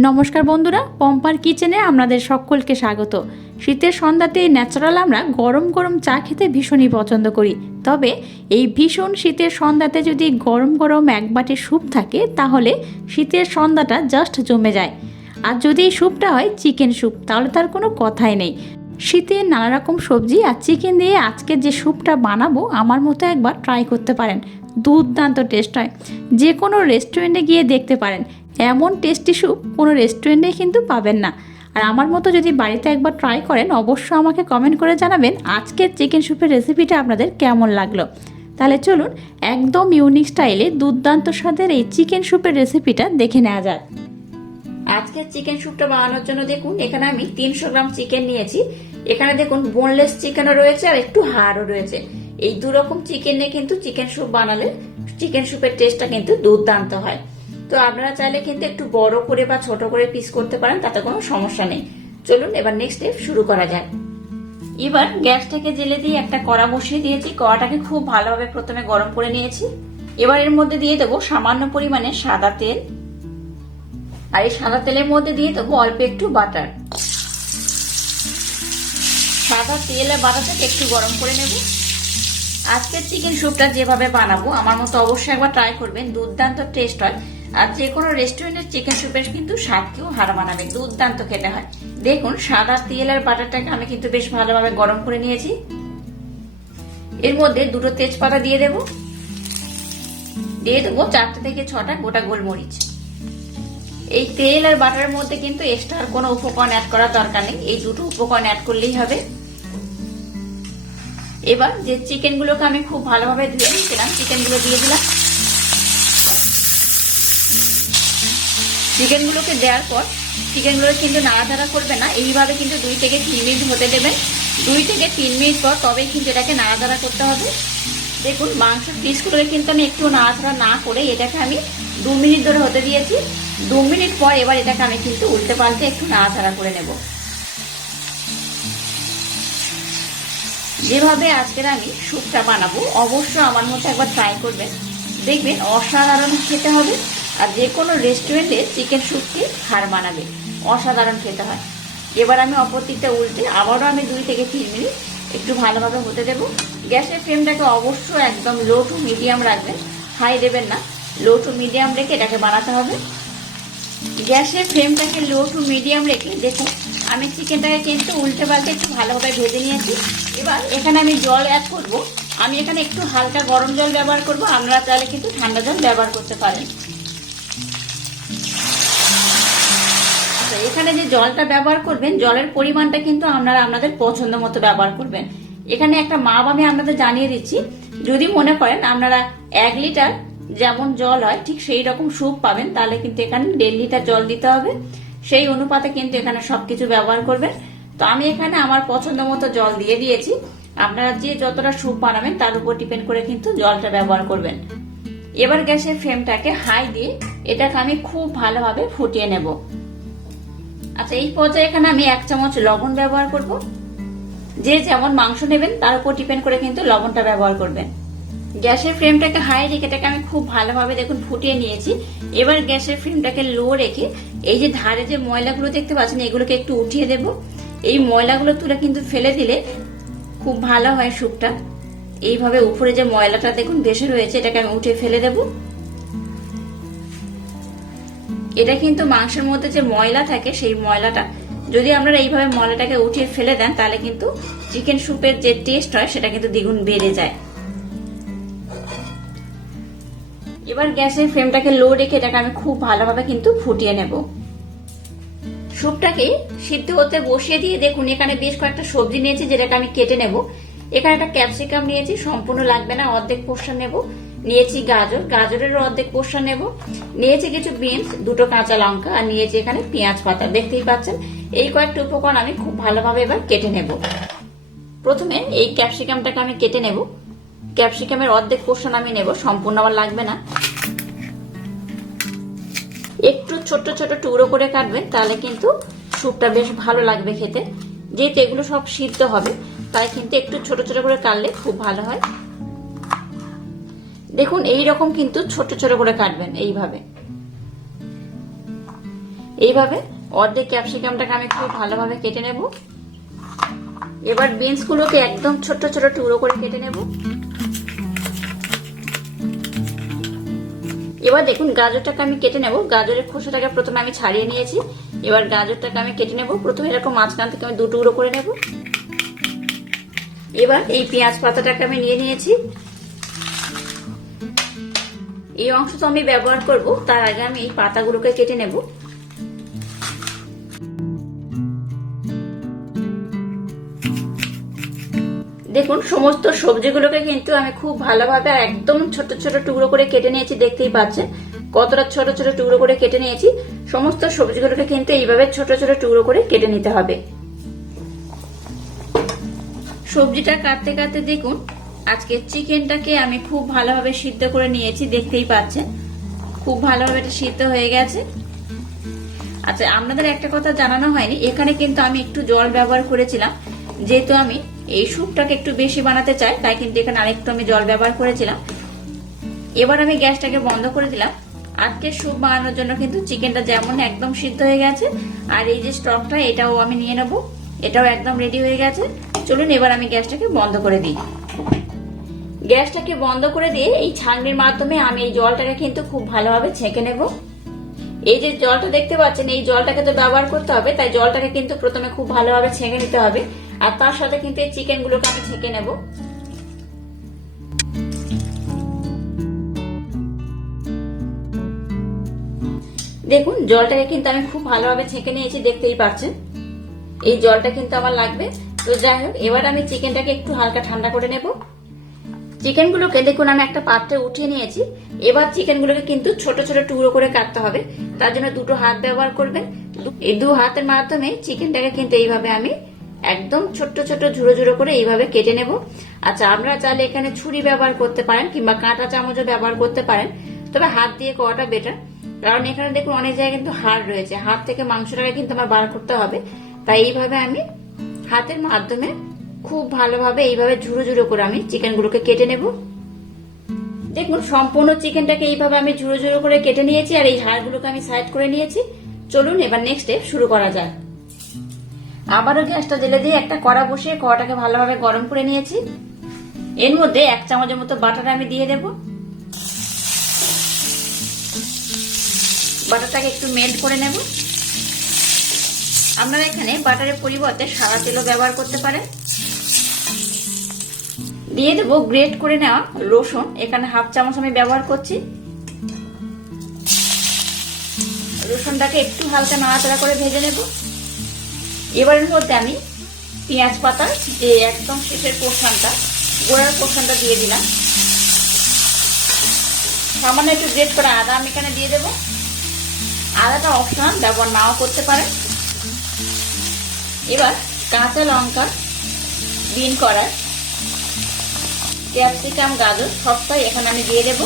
নমস্কার বন্ধুরা, পম্পার কিচেনে আপনাদের সকলকে স্বাগত। শীতের সন্ধ্যাতে ন্যাচারাল আমরা গরম গরম চা খেতে ভীষণই পছন্দ করি। তবে এই ভীষণ শীতের সন্ধ্যাতে যদি গরম গরম এক বাটি স্যুপ থাকে, তাহলে শীতের সন্ধ্যাটা জাস্ট জমে যায়। আর যদি এই স্যুপটা হয়, চিকেন স্যুপ, তাহলে তার কোনো কথাই নেই। শীতে নানা রকম সবজি আর চিকেন দিয়ে আজকে যে স্যুপটা বানাবো, আমার মতো একবার ট্রাই করতে পারেন। দুর্দান্ত টেস্ট হয়। যে কোনো রেস্টুরেন্টে গিয়ে দেখতে পারেন। এমন টেস্টি স্যুপ কোনো রেস্টুরেন্টেই কিন্তু পাবেন না। আর আমার মতো যদি বাড়িতে একবার ট্রাই করেন, অবশ্যই আমাকে কমেন্ট করে জানাবেন আজকের চিকেন স্যুপের রেসিপিটা আপনাদের কেমন লাগল। তাহলে চলুন একদম ইউনিক স্টাইলে দুর্দান্ত স্বাদের এই চিকেন স্যুপের রেসিপিটা দেখে নেওয়া যাক। আজকের চিকেন স্যুপটা বানানোর জন্য দেখুন, এখানে আমি তিনশো গ্রাম চিকেন নিয়েছি। এখানে দেখুন বোনলেস চিকেনও রয়েছে আর একটু হাড়ও রয়েছে। এই দু রকম চিকেন নিয়ে কিন্তু চিকেন স্যুপ বানালে চিকেন স্যুপের টেস্টটা কিন্তু দুর্দান্ত হয়। তো আপনারা চাইলে কিন্তু একটু বড় করে বা ছোট করে পিস করতে পারেন, তাতে কোনো সমস্যা নেই। চলুন, এবার নেক্সট স্টেপ শুরু করা যায় এবার গ্যাসটাকে জেলে দিয়ে একটা কড়া বসিয়ে দিয়েছি। কড়াটাকে খুব ভালোভাবে প্রথমে গরম করে নিয়েছি। এবার এর মধ্যে দিয়ে দেবো সামান্য পরিমাণে সাদা তেল। আর এই সাদা তেলের মধ্যে দিয়ে দেবো অল্প একটু বাটার। সাদা তেল আর বাটারটাকে একটু গরম করে নেব। আজকের চিকেন স্যুপটা যেভাবে বানাবো, আমার মতো অবশ্যই একবার ট্রাই করবেন। দুর্দান্ত টেস্ট হয়। আর যে কোনো রেস্টুরেন্টের চিকেন স্যুপের কিন্তু স্বাদকেও হার বানাবে দুর্দান্ত খেতে হয়। দেখুন, সাদা তেল আর বাটারটাকে আমি কিন্তু বেশ ভালোভাবে গরম করে নিয়েছি। এর মধ্যে দুটো তেজপাতা দিয়ে দেব। দিয়ে দেবো চারটে থেকে ছটা গোটা গোলমরিচ। এই তেল আর বাটারের মধ্যে কিন্তু এক্সট্রা আর কোনো উপকরণ অ্যাড করার দরকার নেই। এই দুটো উপকরণ অ্যাড করলেই হবে। এবার যে চিকেনগুলোকে আমি খুব ভালোভাবে ধুয়ে নিয়েছিলাম চিকেনগুলো দিয়ে দিলাম। চিকেন গুলোকে দেওয়ার পর চিকেনগুলো কিন্তু নাড়াচাড়া করবে না। এইভাবে কিন্তু দুই থেকে তিন মিনিট হতে দেবেন দুই থেকে তিন মিনিট পর তবেই কিন্তু এটাকে নাড়াচাড়া করতে হবে। দেখুন, মাংসের পিসগুলোকে কিন্তু আমি একটু নাড়াচাড়া না করে এটাকে আমি দু মিনিট ধরে হতে দিয়েছি। দু মিনিট পর এবার এটাকে আমি কিন্তু উল্টে পাল্টে একটু নাড়াচাড়া করে নেব। যেভাবে আজকের আমি স্যুপটা বানাবো, অবশ্যই আমার মতো একবার ট্রাই করবেন। দেখবেন অসাধারণ খেতে হবে। আর যে কোনো রেস্টুরেন্টে চিকেন স্যুপকে হার মানাবে অসাধারণ খেতে হয়। এবার আমি অপর দিকটা উল্টে, আবারও আমি দুই থেকে তিন মিনিট একটু ভালোভাবে হতে দেবো। গ্যাসের ফ্লেমটাকে অবশ্যই একদম লো টু মিডিয়াম রাখবেন। হাই দেবেন না লো টু মিডিয়াম রেখে এটাকে বানাতে হবে। গ্যাসের ফ্লেমটাকে লো টু মিডিয়াম রেখে দেখুন, আমি চিকেনটাকে কিন্তু উল্টে পাল্টে একটু ভালোভাবে ভেজে নিয়েছি। এবার এখানে আমি জল অ্যাড করব। আমি এখানে একটু হালকা গরম জল ব্যবহার করব। আপনারা চাইলে কিন্তু ঠান্ডা জল ব্যবহার করতে পারেন। এখানে যে জলটা ব্যবহার করবেন, জলের পরিমাণটা কিন্তু আপনারা আপনাদের পছন্দ মতো ব্যবহার করবেন। এখানে একটা মাপ আমি আপনাদের জানিয়ে দিচ্ছি। যদি মনে করেন আপনারা এক লিটার যেমন জল হয়, ঠিক সেই রকম স্যুপ পাবেন, তাহলে কিন্তু এখানে দেড় লিটার জল দিতে হবে। সেই অনুপাতে কিন্তু এখানে সবকিছু ব্যবহার করবেন। তো আমি এখানে আমার পছন্দ মতো জল দিয়ে দিয়েছি। আপনারা যে যতটা স্যুপ বানাবেন, তার উপর ডিপেন্ড করে কিন্তু জলটা ব্যবহার করবেন। এবার গ্যাসের ফ্লেমটাকে হাই দিয়ে, এটাকে আমি খুব ভালোভাবে ফুটিয়ে নেব। আচ্ছা এই পর্যায়ে এখানে আমি এক চামচ লবণ ব্যবহার করব। যে যেমন মাংস নেবেন, তার উপর ডিপেন্ড করে কিন্তু লবণটা ব্যবহার করবেন। গ্যাসের ফ্লেমটাকে হাই রেখে, এটাকে আমি খুব ভালোভাবে দেখুন ফুটিয়ে নিয়েছি। এবার গ্যাসের ফ্লেমটাকে লো রেখে, এই যে ধারে যে ময়লাগুলো দেখতে পাচ্ছেন, এগুলোকে একটু উঠিয়ে দেব। এই ময়লাগুলো তুলে কিন্তু ফেলে দিলে খুব ভালো হয় স্যুপটা এইভাবে উপরে যে ময়লাটা দেখুন, ভেসে রয়েছে, এটাকে আমি উঠে ফেলে দেব। এটা কিন্তু মাংসের মধ্যে যে ময়লা থাকে, সেই ময়লাটা, যদি আপনারা এইভাবে ময়লাটাকে উঠিয়ে ফেলে দেন, তাহলে কিন্তু চিকেন স্যুপের যে টেস্ট হয়, সেটা কিন্তু দ্বিগুণ বেড়ে যায়। এবার গ্যাসের ফ্লেমটাকে লো রেখে এটাকে আমি খুব ভালোভাবে কিন্তু ফুটিয়ে নেব। স্যুপটাকে সিদ্ধ হতে বসিয়ে দিয়ে দেখুন, এখানে বেশ কয়েকটা সবজি নিয়েছি, যেটাকে আমি কেটে নেব। এখানে একটা ক্যাপসিকাম নিয়েছি, সম্পূর্ণ লাগবে না, অর্ধেক পোর্শন নেব। নিয়েছি গাজর, গাজরের অর্ধেক পোর্শন নেব। নিয়েছি কিছু বিনস, দুটো কাঁচা লঙ্কা, আর নিয়েছি এখানে পেঁয়াজ পাতা। দেখতেই পাচ্ছেন, এই কয়েকটা উপকরণ আমি খুব ভালোভাবে এবার কেটে নেব। প্রথমে এই ক্যাপসিকামটাকে আমি কেটে নেব। ক্যাপসিকামের অর্ধেক পোর্শন আমি নেব, সম্পূর্ণ আমার লাগবে না। একটু ছোট ছোট টুকরো করে কাটবেন, তাহলে কিন্তু স্যুপটা বেশ ভালো লাগবে খেতে। যেহেতু এগুলো সব সিদ্ধ হবে, তাই কিন্তু একটু ছোট ছোট করে কাটলে খুব ভালো হয়। দেখুন এই রকম কিন্তু ছোট ছোট করে কাটবেন, এইভাবে। এইভাবে অর্ধেক ক্যাপসিকামটাকে আমি খুব ভালোভাবে কেটে নেব। এবার বিনসগুলোকে একদম ছোট ছোট টুকরো করে কেটে নেব। এবার দেখুন, গাজরটাকে আমি কেটে নেব। গাজরের খোসাটাকে প্রথমে আমি ছাড়িয়ে নিয়েছি। এবার গাজরটাকে আমি কেটে নেব। প্রথমে এরকম মাঝখান থেকে আমি দু টুকরো করে নেব। এবার এই পেঁয়াজ পাতাটাকে আমি নিয়ে নিয়েছি। এই অংশ তো আমি ব্যবহার করব, তার আগে আমি এই পাতাগুলোকে কেটে নেব। দেখুন, সমস্ত সবজিগুলোকে কিন্তু আমি খুব ভালোভাবে একদম ছোট ছোট টুকরো করে কেটে নিয়েছি, দেখতেই পাচ্ছেন। কতটা ছোট ছোট টুকরো করে কেটে নিয়েছি, সমস্ত সবজিগুলোকে কিন্তু এইভাবে ছোট ছোট টুকরো করে কেটে নিতে হবে। সবজিটা কাটতে কাটতে দেখুন আজকে চিকেনটাকে আমি খুব ভালোভাবে সিদ্ধ করে নিয়েছি, দেখতেই পাচ্ছেন। খুব ভালোভাবে এটা সিদ্ধ হয়ে গেছে। আচ্ছা আপনাদের একটা কথা জানানো হয়নি, এখানে কিন্তু আমি একটু জল ব্যবহার করেছিলাম। যেহেতু আমি এই স্যুপটাকে একটু বেশি বানাতে চাই, তাই কিন্তু এখানে আরেকটু আমি জল ব্যবহার করেছিলাম। এবার আমি গ্যাসটাকে বন্ধ করে দিলাম। আজকে স্যুপ বানানোর জন্য কিন্তু চিকেনটা যেমন একদম সিদ্ধ হয়ে গেছে, আর এই যে স্টকটা, এটাও আমি নিয়ে নেব। এটাও একদম রেডি হয়ে গেছে। চলুন, এবার আমি গ্যাসটাকে বন্ধ করে দিই। গ্যাসটাকে বন্ধ করে দিয়ে এই ছাঁকনির মাধ্যমে আমি এই জলটাকে কিন্তু খুব ভালোভাবে ছেঁকে নেব। এই যে জলটা দেখতে পাচ্ছেন, এই জলটাকে তো ব্যবহার করতে হবে, তাই জলটাকে কিন্তু প্রথমে খুব ভালোভাবে ছেঁকে নিতে হবে আর তার সাথে কিন্তু এই চিকেন গুলোকে আমি ছেঁকে নেব। দেখুন, জলটাকে কিন্তু আমি খুব ভালোভাবে ছেঁকে নিয়েছি, দেখতেই পাচ্ছেন। এই জলটা কিন্তু আমার লাগবে। তো যাই হোক, এবার আমি চিকেনটাকে একটু হালকা ঠান্ডা করে নেব। চিকেনগুলোকে দেখুন, আমি একটা পাত্রে উঠিয়ে নিয়েছি। এবার চিকেনগুলোকে কিন্তু ছোট ছোট টুকরো করে কাটতে হবে। তার জন্য দুটো হাত ব্যবহার করবেন। এই দু হাতের মাধ্যমে চিকেনটাকে কিন্তু এইভাবে আমি একদম ছোট্ট ছোট ঝুড়ো ঝুড়ো করে এইভাবে কেটে নেব। আচ্ছা আমরা চাইলে এখানে ছুরি ব্যবহার করতে পারেন কিংবা কাঁটা চামচও ব্যবহার করতে পারেন। তবে হাত দিয়ে করাটা বেটার কারণ এখানে দেখুন, অনেক জায়গায় কিন্তু হাড় রয়েছে। হাত থেকে মাংসটাকে কিন্তু আমার বার করতে হবে। তাই এইভাবে আমি হাতের মাধ্যমে খুব ভালোভাবে এইভাবে ঝুড়ো ঝুড়ো করে আমি চিকেনগুলোকে কেটে নেব। দেখুন, সম্পূর্ণ চিকেনটাকে এইভাবে আমি ঝুড়ো ঝুড়ো করে কেটে নিয়েছি আর এই হাড়গুলোকে আমি সাইড করে নিয়েছি। চলুন, এবার নেক্সট স্টেপ শুরু করা যাক। আবারও গ্যাসটা জেলে দিয়ে একটা কড়া বসিয়ে কড়াটাকে ভালোভাবে গরম করে নিয়েছি। এর মধ্যে এক চামচের মতো বাটার আমি দিয়ে দেব। বাটারটাকে একটু মেল্ট করে নেব। আপনারা এখানে বাটারের পরিবর্তে সাদা তেলও ব্যবহার করতে পারেন। দিয়ে দেবো গ্রেট করে নেওয়া রসুন। এখানে হাফ চামচ আমি ব্যবহার করছি। রসুনটাকে একটু হালকা নাড়াচাড়া করে ভেজে নেব। এবারের মধ্যে আমি পেঁয়াজ পাতা, যে একদম শেষের পোর্শনটা, গোড়ার পোর্শনটা দিয়ে দিলাম। সামান্য একটু গ্রেট করে আদা আমি এখানে দিয়ে দেবো। আদাটা অপশনাল ব্যবহার নাও করতে পারেন। এবার কাঁচা লঙ্কা বিন করার ক্যাপসিকাম, গাজর, সবটাই এখন আমি দিয়ে দেব।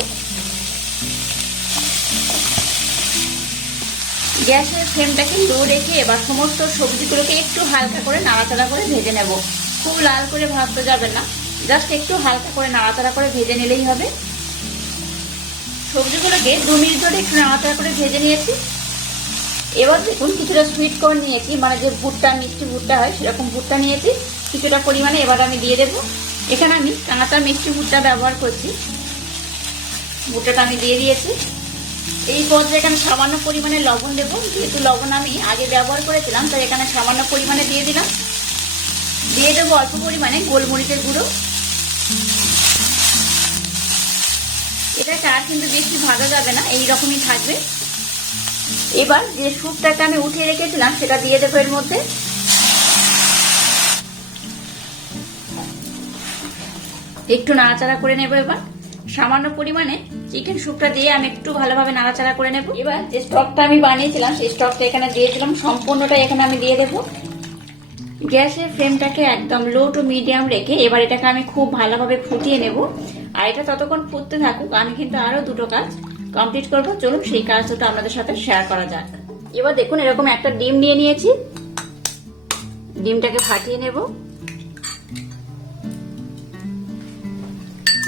গ্যাসের ফ্লেমটাকে লো রেখে এবার সমস্ত সবজিগুলোকে একটু হালকা করে নাড়াচাড়া করে ভেজে নেব। খুব লাল করে ভাজতে যাবে না। জাস্ট একটু হালকা করে নাড়াচাড়া করে ভেজে নিলেই হবে। সবজিগুলোকে দু মিনিট ধরে একটু নাড়াচাড়া করে ভেজে নিয়েছি। এবার দেখুন, কিছুটা সুইট কর্ন নিয়েছি মানে যে ভুট্টা, মিষ্টি ভুট্টা হয়, সেরকম ভুট্টা নিয়েছি। কিছুটা পরিমাণে এবার আমি দিয়ে দেবো। এখানে আমি কাঁচা মিষ্টি ভুট্টা ব্যবহার করছি। ভুট্টাটা আমি দিয়ে দিয়েছি। এই পর্যায়ে আমি সামান্য পরিমাণে লবণ দেবো। যেহেতু লবণ আমি আগে ব্যবহার করেছিলাম, তাই এখানে সামান্য পরিমাণে দিয়ে দিলাম। দিয়ে দেবো অল্প পরিমাণে গোলমরিচের গুঁড়ো। এটাকে আর কিন্তু বেশি ভাজা যাবে না, এই রকমই থাকবে। এবার যে স্যুপটাকে আমি উঠিয়ে রেখেছিলাম, সেটা দিয়ে দেবো এর মধ্যে। একটু নাড়াচাড়া করে নেব এবার। সামান্য পরিমাণে চিকেন স্যুপটা দিয়ে আমি একটু ভালোভাবে নাড়াচাড়া করে নেব। এবার যে স্টকটা আমি বানিয়েছিলাম, সেই স্টকটা এখানে দিয়ে দিলাম। সম্পূর্ণটা এখানে আমি দিয়ে দেবো। গ্যাসের ফ্লেমটাকে একদম লো টু মিডিয়াম রেখে এবার এটাকে আমি খুব ভালোভাবে ফুটিয়ে নেব। আর এটা ততক্ষণ ফুটতে থাকুক, আমি কিন্তু আরও দুটো কাজ কমপ্লিট করব। চলুন সেই কাজ দুটো আপনাদের সাথে শেয়ার করা যাক। এবার দেখুন, এরকম একটা ডিম নিয়ে নিয়েছি। ডিমটাকে ফাটিয়ে নেব।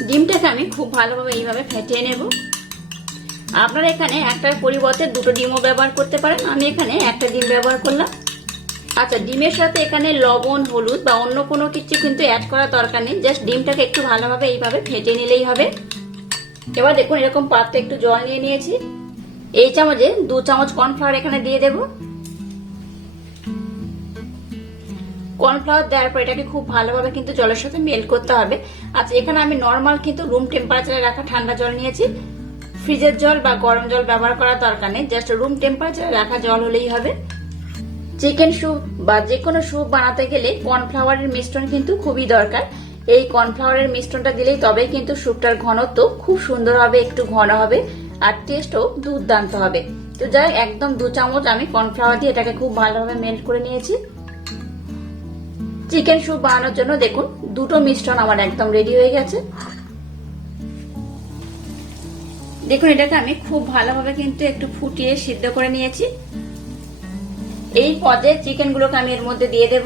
ডিমটাকে আমি খুব ভালোভাবে এইভাবে ফেটিয়ে নেব। আপনারা এখানে একটার পরিবর্তে দুটো ডিমও ব্যবহার করতে পারেন। আমি এখানে একটা ডিম ব্যবহার করলাম। আচ্ছা ডিমের সাথে এখানে লবণ, হলুদ বা অন্য কোনো কিছু কিন্তু অ্যাড করার দরকার নেই। জাস্ট ডিমটাকে একটু ভালোভাবে এইভাবে ফেটে নিলেই হবে। এবার দেখুন, এরকম পাত্রে একটু জল নিয়ে নিয়েছি। এই চামচে দু চামচ কর্নফ্লাওয়ার এখানে দিয়ে দেব। কর্নফ্লাওয়ার দেওয়ার পর এটাকে খুব ভালোভাবে কিন্তু জলের সাথে মেল্ট করতে হবে। আচ্ছা এখানে আমি নর্মাল কিন্তু রুম টেম্পারেচারে রাখা ঠান্ডা জল নিয়েছি। ফ্রিজের জল বা গরম জল ব্যবহার করার দরকার নেই জাস্ট রুম টেম্পারেচারে রাখা জল হলেই হবে। চিকেন স্যুপ বা যে কোনো স্যুপ বানাতে গেলে কর্নফ্লাওয়ারের মিশ্রণ কিন্তু খুবই দরকার। এই কর্নফ্লাওয়ারের মিশ্রণটা দিলেই তবে কিন্তু স্যুপটার ঘনত্ব খুব সুন্দর হবে, একটু ঘন হবে, আর টেস্টও দুর্দান্ত হবে। তো যাই, একদম দু চামচ আমি কর্নফ্লাওয়ার দিয়ে এটাকে খুব ভালোভাবে মেল্ট করে নিয়েছি। চিকেন স্যুপ বানানোর জন্য দেখুন, দুটো মিশ্রণ আমার একদম রেডি হয়ে গেছে। দেখুন, এটাকে আমি খুব ভালোভাবে কিন্তু একটু ফুটিয়ে সিদ্ধ করে নিয়েছি। এই পদে চিকেন গুলোকে আমি এর মধ্যে দিয়ে দেব।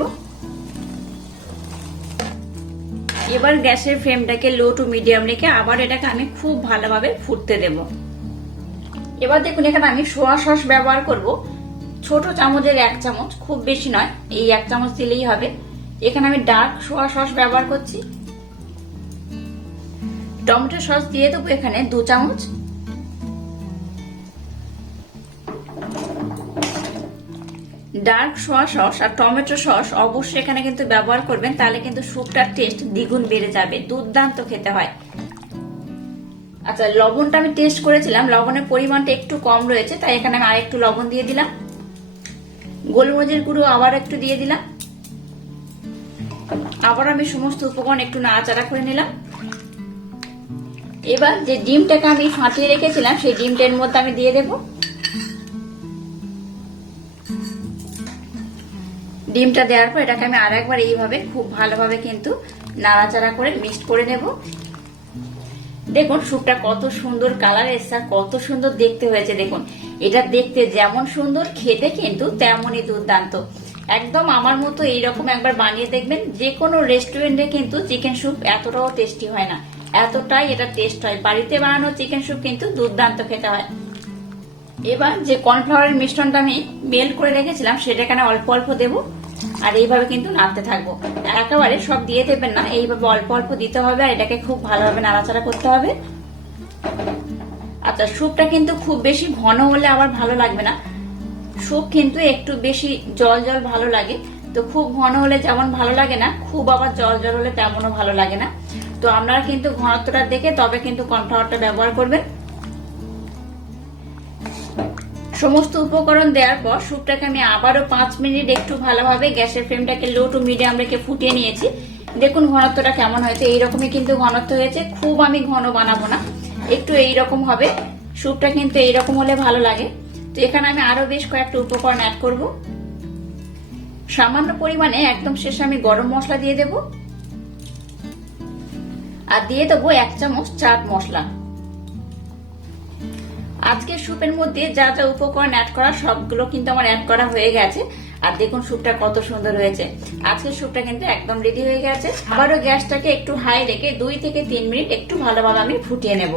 এবার গ্যাসের ফ্লেমটাকে লো টু মিডিয়াম রেখে আবার এটাকে আমি খুব ভালোভাবে ফুটতে দেব। এবার দেখুন, এখানে আমি সোয়া সস ব্যবহার করব। ছোট চামচের এক চামচ, খুব বেশি নয়, এই এক চামচ দিলেই হবে। এখানে আমি ডার্ক সোয়া সস ব্যবহার করছি। টমেটো সস দিয়ে দেবো এখানে দু চামচ। ডার্ক সোয়া সস আর টমেটো সস অবশ্যই এখানে কিন্তু ব্যবহার করবেন, তাহলে কিন্তু স্যুপটার টেস্ট দ্বিগুণ বেড়ে যাবে, দুর্দান্ত খেতে হয়। আচ্ছা লবণটা আমি টেস্ট করেছিলাম, লবণের পরিমাণটা একটু কম রয়েছে, তাই এখানে আমি আরেকটু লবণ দিয়ে দিলাম। গোলমরিচের গুঁড়ো আবার একটু দিয়ে দিলাম। আবার আমি সমস্ত উপকরণ একটু নাড়াচাড়া করে নিলাম। এবার যে ডিমটাকে আমি ফাটিয়ে রেখেছিলাম, সেই ডিমটার মধ্যে আমি দিয়ে দেবো। ডিমটা দেওয়ার পর এটাকে আমি আর একবার এইভাবে খুব ভালোভাবে কিন্তু নাড়াচাড়া করে মিক্সড করে নেব। দেখুন, স্যুপটা কত সুন্দর কালার এসছে কত সুন্দর দেখতে হয়েছে। দেখুন, এটা দেখতে যেমন সুন্দর, খেতে কিন্তু তেমনই দুর্দান্ত। একদম আমার মতো এইরকম একবার বানিয়ে দেখবেন যে কোনো রেস্টুরেন্টে কিন্তু চিকেন স্যুপ এতটাও টেস্টি হয় না। এতটাই এটা টেস্ট হয়। বাড়িতে বানানো চিকেন স্যুপ কিন্তু দুর্দান্ত খেতে হয়। এবার যে কর্নফ্লাওয়ারের মিশ্রণটা আমি মেল্ট করে রেখেছিলাম, সেটা এখানে অল্প অল্প দেব। আর এইভাবে কিন্তু নাড়তে থাকব। একেবারে সব দিয়ে দেবেন না, এইভাবে অল্প অল্প দিতে হবে আর এটাকে খুব ভালোভাবে নাড়াচাড়া করতে হবে। আচ্ছা স্যুপটা কিন্তু খুব বেশি ঘন হলে আবার ভালো লাগবে না। স্যুপ কিন্তু একটু বেশি জল জল ভালো লাগে। তো খুব ঘন হলে যেমন ভালো লাগে না, খুব আবার জল জল হলে তেমনও ভালো লাগে না। তো আপনারা কিন্তু ঘনত্বটা দেখে তবে কিন্তু কর্নফ্লাওয়ারটা ব্যবহার করবেন। সমস্ত উপকরণ দেওয়ার পর স্যুপটাকে আমি আবারও পাঁচ মিনিট একটু ভালোভাবে গ্যাসের ফ্লেমটাকে লো টু মিডিয়াম রেখে ফুটিয়ে নিয়েছি। দেখুন ঘনত্বটা কেমন হয়েছে, এইরকমই কিন্তু ঘনত্ব হয়েছে। খুব আমি ঘন বানাবো না, একটু এইরকম হবে। স্যুপটা কিন্তু এইরকম হলে ভালো লাগে। এখানে আমি আরও বেশ কয়েকটা উপকরণ অ্যাড করব। সামান্য পরিমাণে একদম শেষে আমি গরম মশলা দিয়ে দেব। আর দিয়ে দেবো এক চামচ চাট মশলা। আজকে স্যুপের মধ্যে যা যা উপকরণ অ্যাড করা, সবগুলো কিন্তু আমার অ্যাড করা হয়ে গেছে। আর দেখুন স্যুপটা কত সুন্দর হয়েছে। আজকের স্যুপটা কিন্তু একদম রেডি হয়ে গেছে। আবারও গ্যাসটাকে একটু হাই রেখে দুই থেকে তিন মিনিট একটু ভালোভাবে আমি ফুটিয়ে নেব।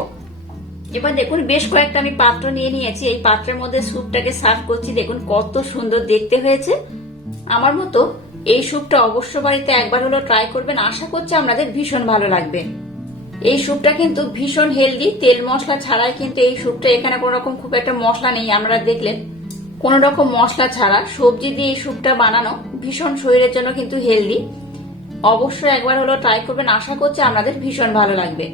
এবার দেখুন, বেশ কয়েকটা আমি পাত্র নিয়ে নিয়েছি। এই পাত্রের মধ্যে স্যুপটাকে সার্ভ করছি। দেখুন, কত সুন্দর দেখতে হয়েছে। আমার মতো এই স্যুপটা অবশ্য বাড়িতে একবার হলো ট্রাই করবেন। আশা করছি আপনাদের ভীষণ ভালো লাগবে। এই স্যুপটা কিন্তু ভীষণ হেলদি তেল মশলা ছাড়াই কিন্তু এই স্যুপটা। এখানে কোনো রকম খুব একটা মশলা নেই। আমরা দেখলেন কোন রকম মশলা ছাড়া সবজি দিয়ে এই স্যুপটা বানানো ভীষণ শরীরের জন্য কিন্তু হেলদি অবশ্যই একবার হলো ট্রাই করবেন। আশা করছি আপনাদের ভীষণ ভালো লাগবে।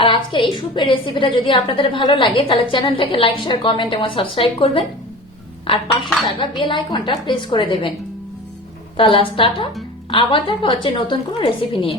আর আজকে এই সুপের রেসিপিটা যদি আপনাদের ভালো লাগে, তাহলে চ্যানেলটাকে লাইক শেয়ার কমেন্ট এবং সাবস্ক্রাইব করবেন। আর পাশে থাকা বেল আইকনটা প্রেস করে দেবেন। তাহলে টাটা, আবার দেখা হচ্ছে নতুন কোনো রেসিপি নিয়ে।